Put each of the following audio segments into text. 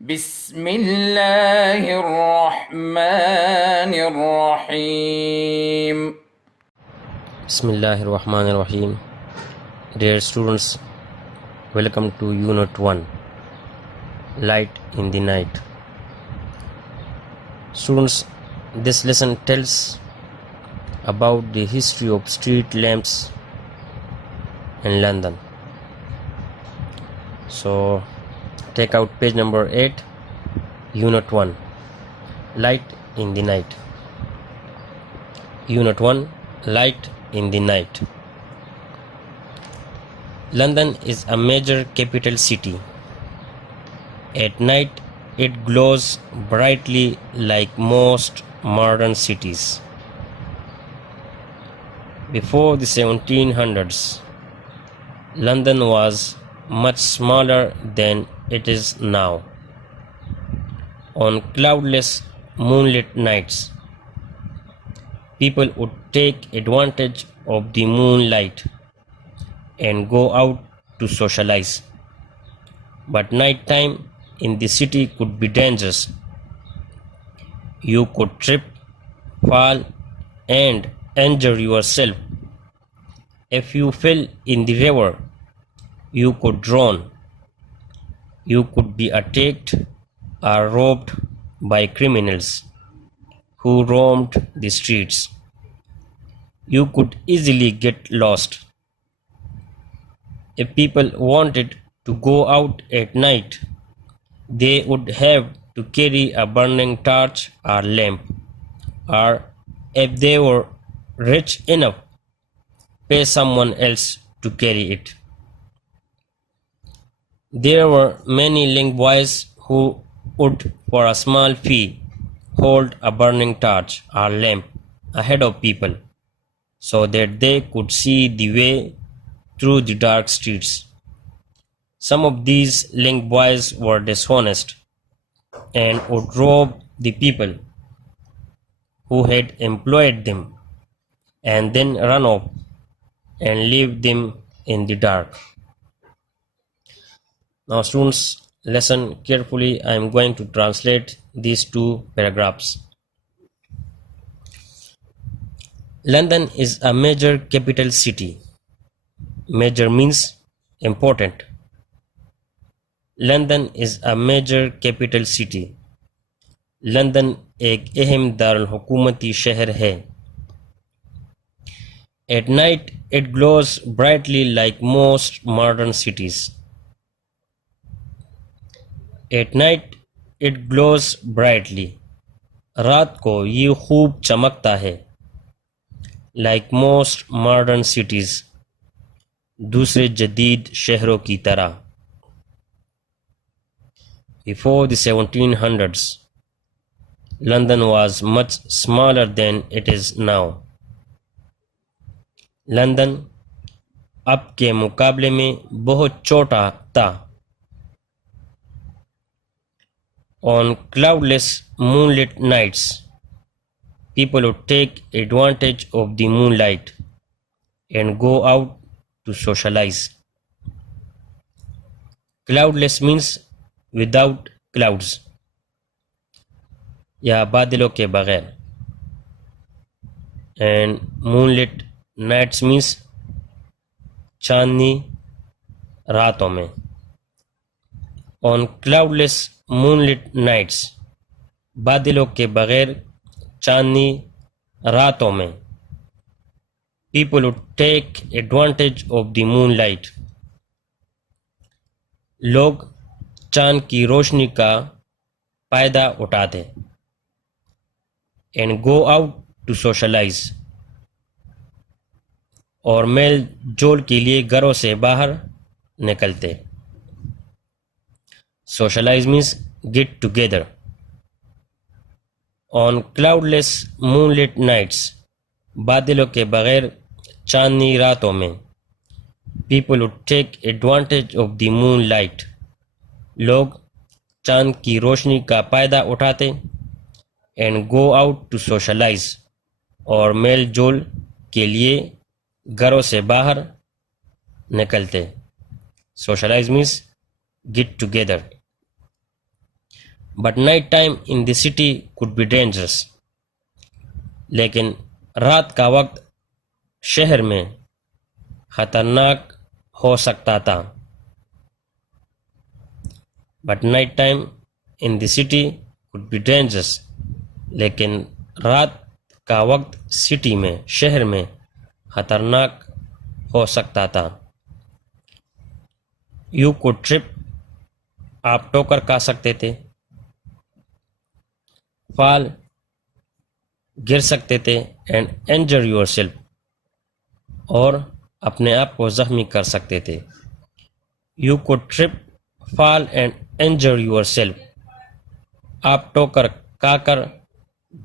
بسم الله الرحمن الرحيم. Bismillahirrahmanirrahim. Dear students, welcome to Unit 1, Light in the Night. Students, this lesson tells about the history of street lamps in London. So, take out page number 8, Unit 1, Light in the Night. Unit 1, Light in the Night. London is a major capital city. At night, it glows brightly like most modern cities. Before the 1700s, London was much smaller than it is now. On cloudless, moonlit nights, people would take advantage of the moonlight and go out to socialize. But nighttime in the city could be dangerous. You could trip, fall, and injure yourself. If you fell in the river, you could drown. You could be attacked or robbed by criminals who roamed the streets. You could easily get lost. If people wanted to go out at night, they would have to carry a burning torch or lamp, or if they were rich enough, pay someone else to carry it. There were many link boys who would, for a small fee, hold a burning torch or lamp ahead of people so that they could see the way through the dark streets. Some of these link boys were dishonest and would rob the people who had employed them and then run off and leave them in the dark. Now students, listen carefully. I am going to translate these two paragraphs. London is a major capital city. Major means important. London is a major capital city. London एक अहम दारुल-हुकूमती शहर है. At night it glows brightly like most modern cities. At night it glows brightly. रात को ये खूब चमकता है. Like most modern cities. दूसरे जदीद शहरों की तरह. Before the 1700s, London was much smaller than it is now. London अब के मुकाबले में बहुत छोटा था. On cloudless, moonlit nights, people would take advantage of the moonlight and go out to socialize. Cloudless means without clouds या बादलों के बगैर. And moonlit nights means चांदनी रातों में. On cloudless moonlit nights, बादलों के बगैर चांदनी रातों में, people would take advantage of the moonlight. लोग चांद की रोशनी का फायदा उठाते. And go out to socialise, और मेल जोल के लिए घरों से बाहर निकलते. Socialise means get together. On cloudless moonlit nights, बादलों के बगैर चांदनी रातों में, people would take advantage of the moon light. लोग चांद की रोशनी का फायदा उठाते. And go out to socialise, और मेल जोल के लिए घरों से बाहर निकलते. Socialise means get together. but night time in the city could be dangerous. लेकिन रात का वक्त शहर में खतरनाक हो सकता था. But night time in the city could be dangerous. लेकिन रात का वक्त सिटी में शहर में खतरनाक हो सकता था. You could trip, आप ठोकर खा सकते थे. fall, गिर सकते थे. and injure yourself, और अपने आप को जख्मी कर सकते थे. You could trip, fall and injure yourself. आप ठोकर खाकर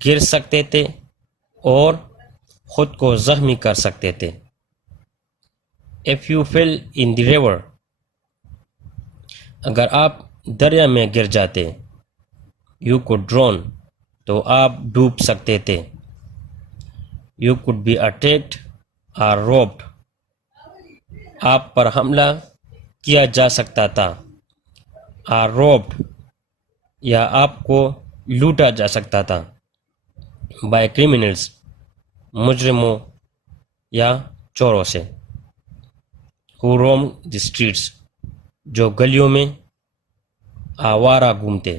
गिर सकते थे और खुद को जख्मी कर सकते थे. If you fell in the river, अगर आप दरिया में गिर जाते. You could drown, तो आप डूब सकते थे. You could be attacked or robbed, आप पर हमला किया जा सकता था. or robbed, या आपको लूटा जा सकता था. by criminals, मुजरिमों या चोरों से. who roam the streets, जो गलियों में आवारा घूमते.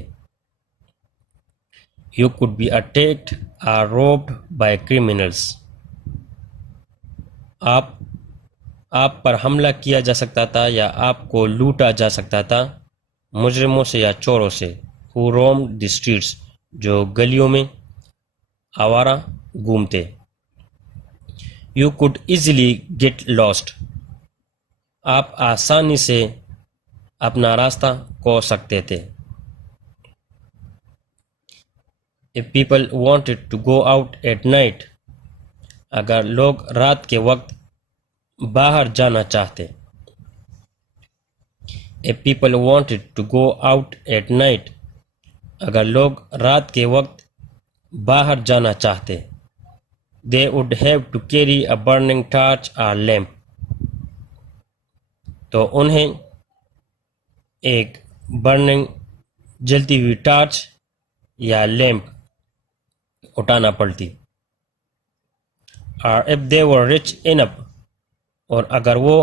You could be attacked or robbed by criminals. आप पर हमला किया जा सकता था या आपको लूटा जा सकता था मुजरिमों से या चोरों से. Who roam the streets, जो गलियों में आवारा घूमते. You could easily get lost, आप आसानी से अपना रास्ता खो सकते थे. If people wanted to go out at night, अगर लोग रात के वक्त बाहर जाना चाहते. If people wanted to go out at night, अगर लोग रात के वक्त बाहर जाना चाहते. They would have to carry a burning torch or lamp, तो उन्हें एक बर्निंग जलती हुई टार्च या लैंप उठाना पड़ती. और if they were rich enough, और अगर वो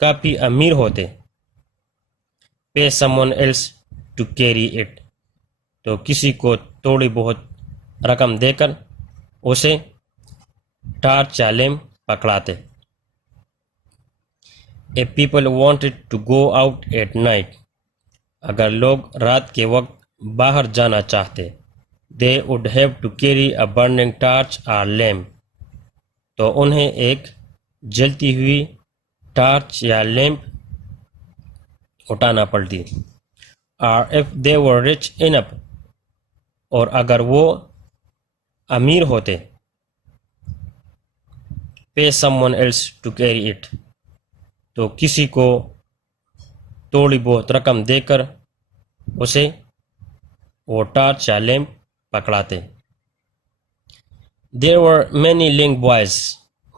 काफ़ी अमीर होते. pay someone else to carry it, तो किसी को थोड़ी बहुत रकम देकर उसे टार्च या lamp पकड़ाते. If people wanted to go out at night, अगर लोग रात के वक्त बाहर जाना चाहते. They would have to carry a burning torch or lamp, तो उन्हें एक जलती हुई टार्च या लैंप उठाना पड़ती. और if they were rich enough, और अगर वो अमीर होते. pay someone else to carry it, तो किसी को थोड़ी बहुत रकम देकर उसे वो टार्च या lamp पकड़ाते. There were many link boys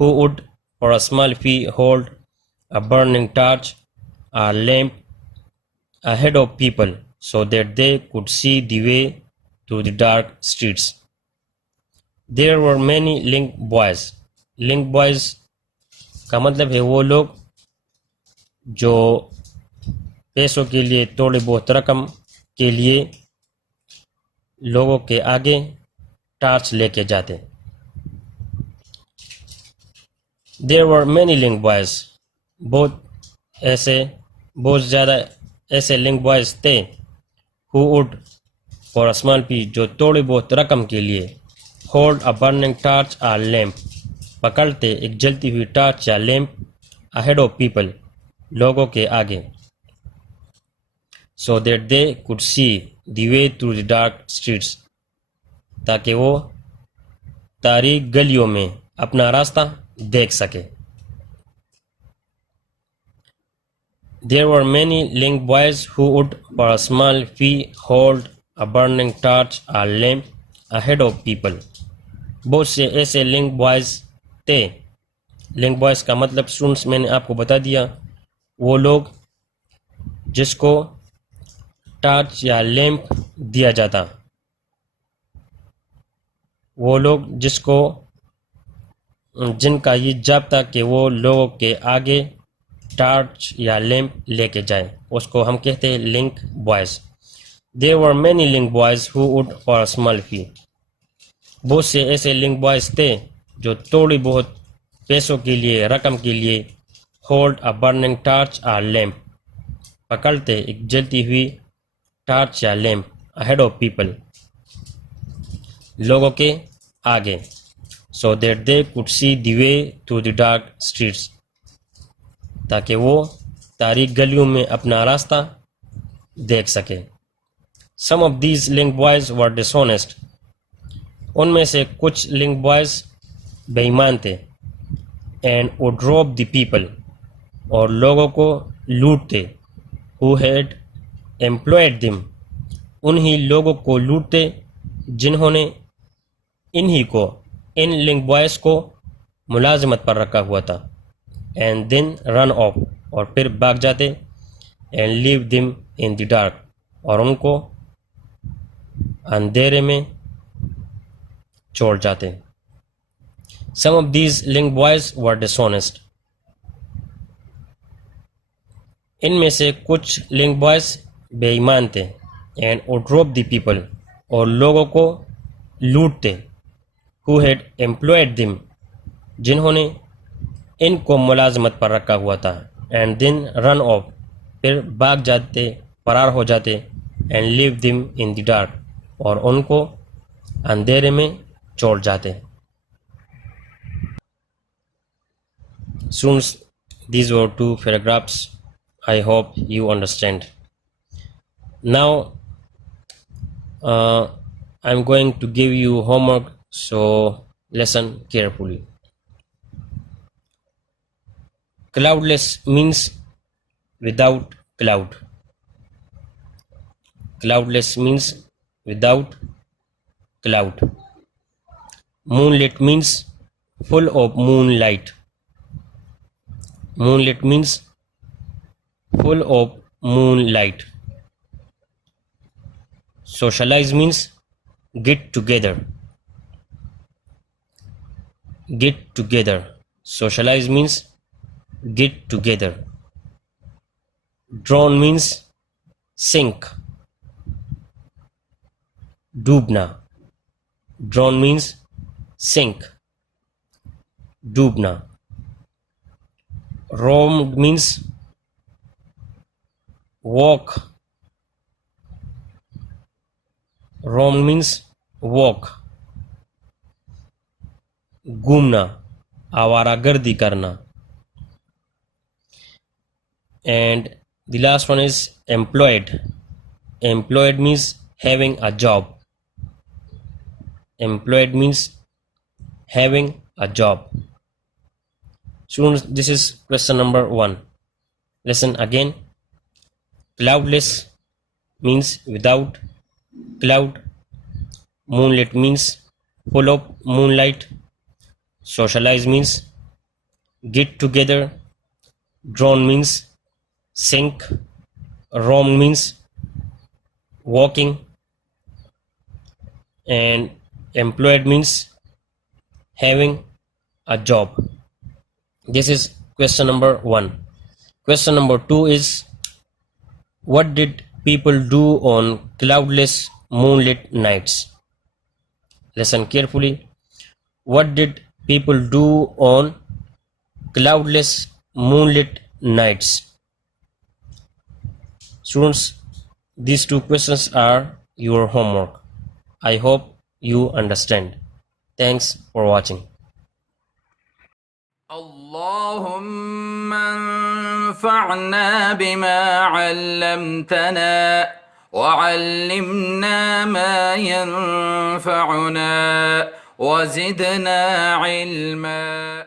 who would for a small fee hold a burning torch or lamp ahead of people so that they could see the way through the dark streets. There were many link boys. Link boys का मतलब है वो लोग जो पैसों के लिए थोड़ी बहुत रकम के लिए लोगों के आगे टार्च लेके जाते. There were many link boys, बहुत ज़्यादा ऐसे लिंक बॉयज थे. who would for a small fee, जो थोड़ी बहुत रकम के लिए hold a burning torch or lamp, पकड़ते एक जलती हुई टार्च या लैंप ahead of people, लोगों के आगे. so that they could see the way through the dark streets, ताकि वो तारीक गलियों में अपना रास्ता देख सके. There were many link boys who would for a small fee hold a burning torch or lamp ahead of people. बहुत से ऐसे लिंक बॉयज थे. लिंक बॉयज का मतलब स्टूडेंट्स मैंने आपको बता दिया, वो लोग जिसको टार्च या लैंप दिया जाता। वो लोग जिनका ये जॉब था कि वो लोगों के आगे टार्च या लैंप लेके जाए, उसको हम कहते हैं link boys. There were many link boys who would for a small fee. बहुत से ऐसे लिंक बॉयज़ थे जो थोड़ी बहुत पैसों के लिए, रकम के लिए होल्ड अ बर्निंग टार्च और लैंप, पकड़ते एक जलती हुई टार्च या लैंप अहेड ऑफ पीपल, लोगों के आगे, so that they could see the way through the dark streets, ताकि वो तारीक गलियों में अपना रास्ता देख सके। Some of these link boys were dishonest. उनमें से कुछ लिंक बॉयज़ बेईमान थे। And would rob the people, और लोगों को लूटते। हु हैड एम्प्लॉयड दिम, उन्हीं लोगों को लूटते जिन्होंने इन लिंक बॉयज़ को मुलाजमत पर रखा हुआ था। एंड देन रन ऑफ, और फिर भाग जाते। एंड लीव दिम इन द डार्क, और उनको अंधेरे में छोड़ जाते। Some of these link boys were dishonest. इनमें से कुछ लिंक बॉयज़ बेईमान थे। And would rob the people, और लोगों को लूटते। हु हैड एम्प्लॉयड दिम, जिन्होंने इनको मुलाजमत पर रखा हुआ था। एंड देन रन ऑफ, फिर भाग जाते, फरार हो जाते। एंड लीव दिम इन द डार्क, और उनको अंधेरे में छोड़ जाते। Students, these were two paragraphs. I hope you understand. Now, I'm going to give you homework, so listen carefully. Cloudless means without cloud. Cloudless means without cloud. Moonlit means full of moonlight. Moonlit means full of moonlight. Socialize means get together. Get together. Socialize means get together. Drown means sink. Dumna. Drown means sink. Dumna. Roam means walk. Roam means walk. घूमना, आवारागर्दी करना. And the last one is employed. Employed means having a job. Employed means having a job. Students, this is question number 1. Listen again. Cloudless means without cloud. Moonlit means full of moonlight. Socialize means get together. Drown means sink. Roam means walking. And employed means having a job. This is question number 1. Question number 2 is, what did people do on cloudless moonlit nights? Listen carefully. What did people do on cloudless moonlit nights? Students, these 2 questions are your homework. I hope you understand. Thanks for watching. اللهم انفعنا بما علمتنا وعلمنا ما ينفعنا وزدنا علما.